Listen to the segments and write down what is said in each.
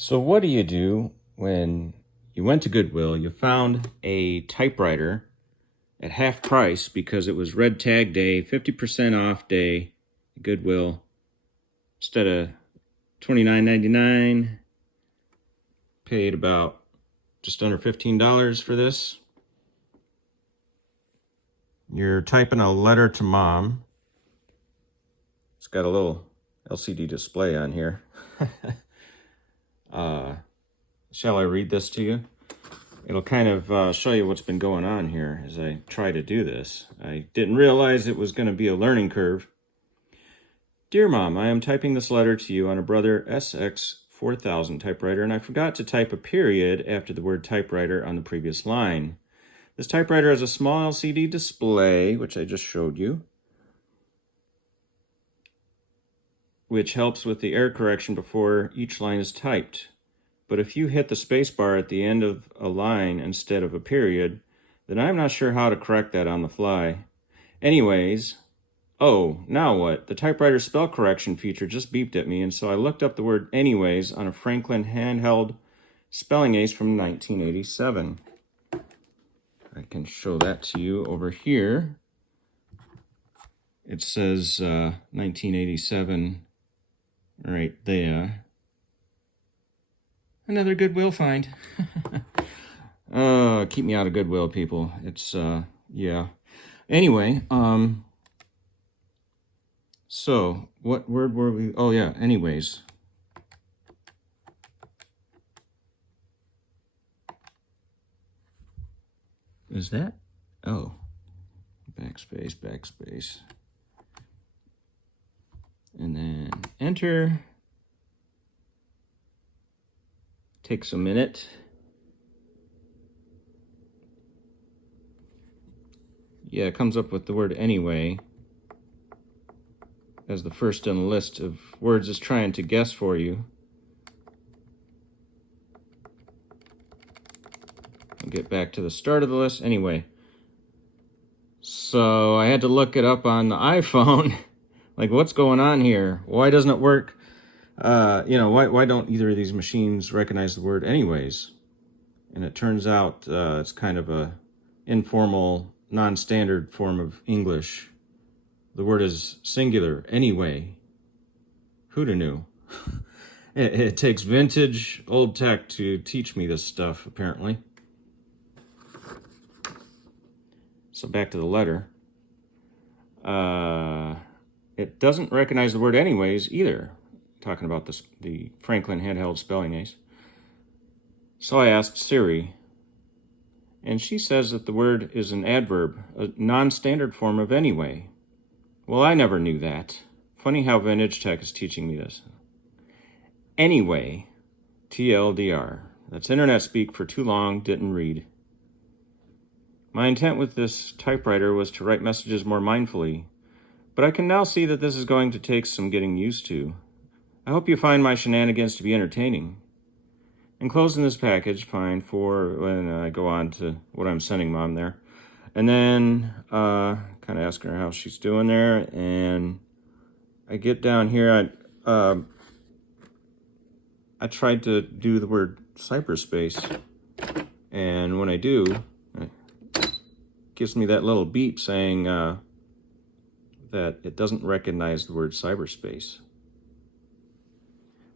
So what do you do when you went to Goodwill, you found a typewriter at half price because it was red tag day, 50% off day, Goodwill, instead of $29.99, paid about just under $15 for this. You're typing a letter to mom. It's got a little LCD display on here. Shall I read this to you? It'll kind of show you what's been going on here as I try to do this. I didn't realize it was going to be a learning curve. Dear Mom, I am typing this letter to you on a Brother SX-4000 typewriter, and I forgot to type a period after the word typewriter on the previous line. This typewriter has a small LCD display, which I just showed you, which helps with the error correction before each line is typed. But if you hit the space bar at the end of a line instead of a period, then I'm not sure how to correct that on the fly. Anyways, oh, now what? The typewriter spell correction feature just beeped at me, and so I looked up the word anyways on a Franklin handheld spelling ace from 1987. I can show that to you over here. It says 1987 right there. Another Goodwill find. Keep me out of Goodwill, people. It's, yeah. Anyway, so what word were we? Oh, yeah, anyways. Is that? Oh, backspace, backspace. And then enter. Takes a minute. Yeah, it comes up with the word anyway as the first in the list of words it's trying to guess for you. I'll get back to the start of the list. Anyway, so I had to look it up on the iPhone. Like, what's going on here? Why doesn't it work? Why don't either of these machines recognize the word anyways? And it turns out it's kind of a informal, non-standard form of English. The word is singular, anyway. Who'da knew? It takes vintage old tech to teach me this stuff, apparently. So back to the letter. It doesn't recognize the word anyways either. Talking about the Franklin handheld spelling ace. So I asked Siri, and she says that the word is an adverb, a non-standard form of anyway. Well, I never knew that. Funny how vintage tech is teaching me this. Anyway, TLDR. That's internet speak for too long, didn't read. My intent with this typewriter was to write messages more mindfully, but I can now see that this is going to take some getting used to. I hope you find my shenanigans to be entertaining. Enclosed in this package, fine, for when I go on to what I'm sending Mom there. And then kind of asking her how she's doing there. And I get down here, I tried to do the word cyberspace. And when I do, it gives me that little beep saying that it doesn't recognize the word cyberspace.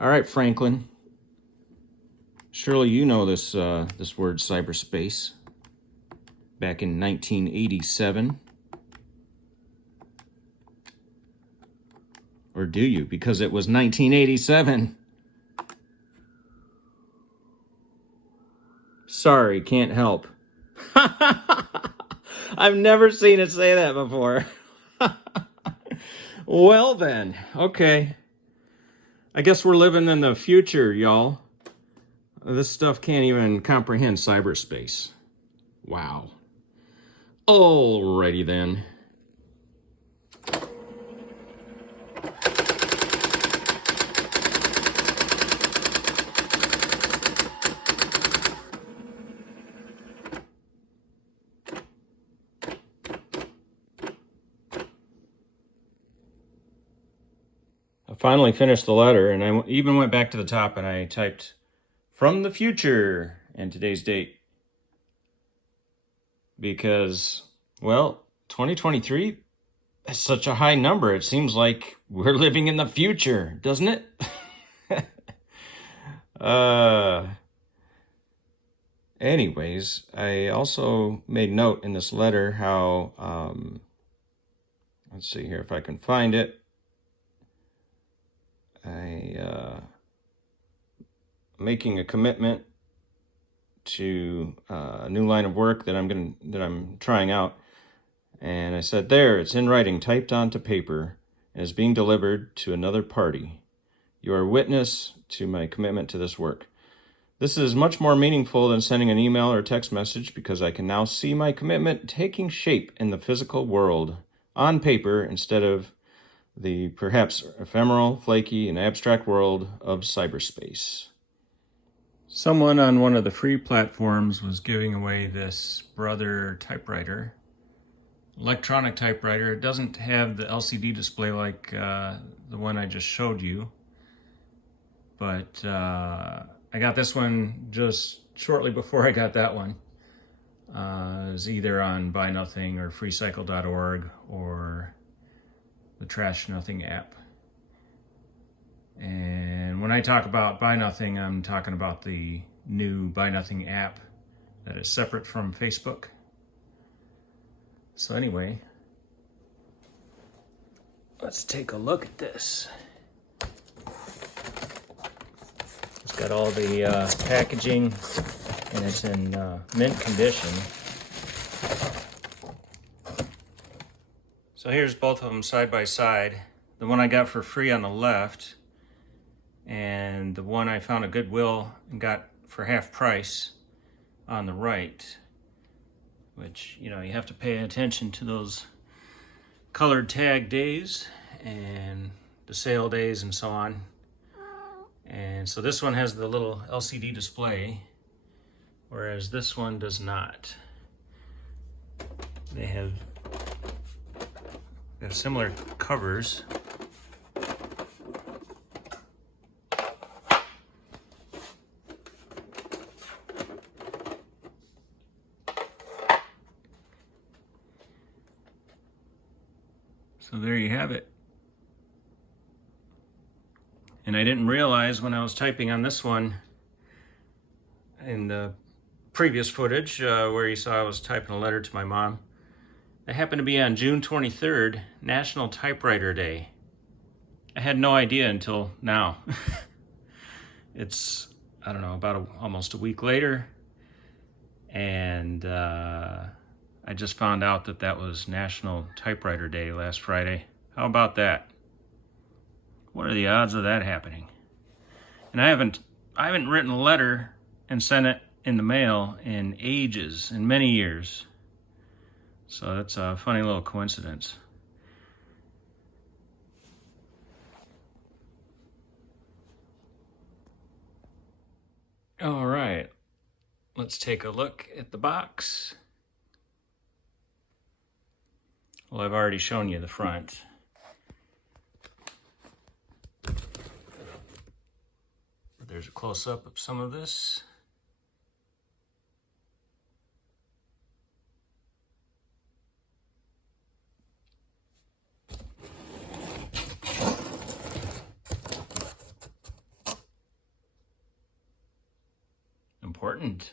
All right, Franklin. Surely you know this this word cyberspace. Back in 1987. Or do you? Because it was 1987. Sorry, can't help. I've never seen it say that before. Well then, okay. I guess we're living in the future, y'all. This stuff can't even comprehend cyberspace. Wow. Alrighty then. I finally finished the letter, and I even went back to the top and I typed from the future and today's date. Because, well, 2023 is such a high number. It seems like we're living in the future, doesn't it? Anyways, I also made note in this letter how, let's see here if I can find it. Making a commitment to a new line of work that I'm trying out. And I said, there, it's in writing, typed onto paper, and is being delivered to another party. You are witness to my commitment to this work. This is much more meaningful than sending an email or text message because I can now see my commitment taking shape in the physical world on paper instead of the perhaps ephemeral, flaky, and abstract world of cyberspace. Someone on one of the free platforms was giving away this Brother typewriter, electronic typewriter. It doesn't have the LCD display like the one I just showed you, but I got this one just shortly before I got that one. It was either on BuyNothing or freecycle.org or the Trash Nothing app. And when I talk about BuyNothing, I'm talking about the new BuyNothing app that is separate from Facebook. So anyway, let's take a look at this. It's got all the packaging, and it's in mint condition. So here's both of them side by side. The one I got for free on the left, and the one I found at Goodwill and got for half price on the right. Which, you know, you have to pay attention to those colored tag days and the sale days and so on. And so this one has the little LCD display, whereas this one does not. They have similar covers. So there you have it. And I didn't realize when I was typing on this one in the previous footage where you saw I was typing a letter to my mom, it happened to be on June 23rd, National Typewriter Day. I had no idea until now. It's, I don't know, about almost a week later, and I just found out that that was National Typewriter Day last Friday. How about that? What are the odds of that happening? And I haven't written a letter and sent it in the mail in ages, in many years. So that's a funny little coincidence. All right, let's take a look at the box. Well, I've already shown you the front. There's a close-up of some of this. Important.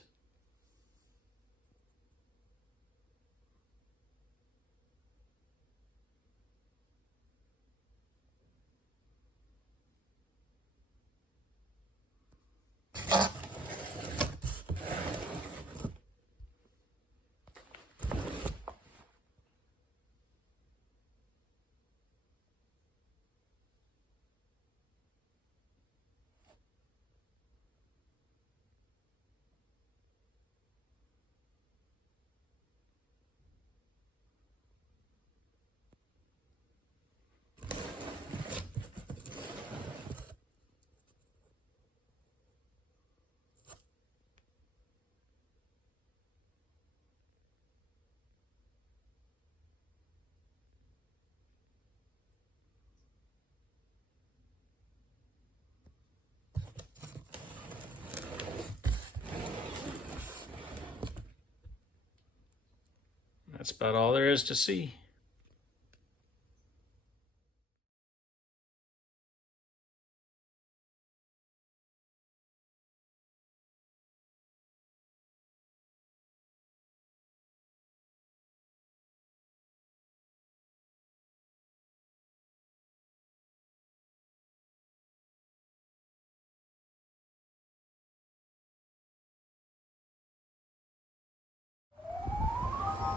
That's about all there is to see.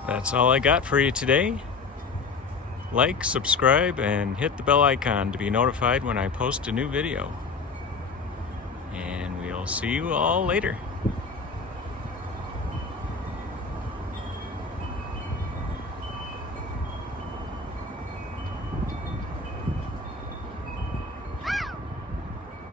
That's all I got for you today. Like, subscribe, and hit the bell icon to be notified when I post a new video. And we'll see you all later.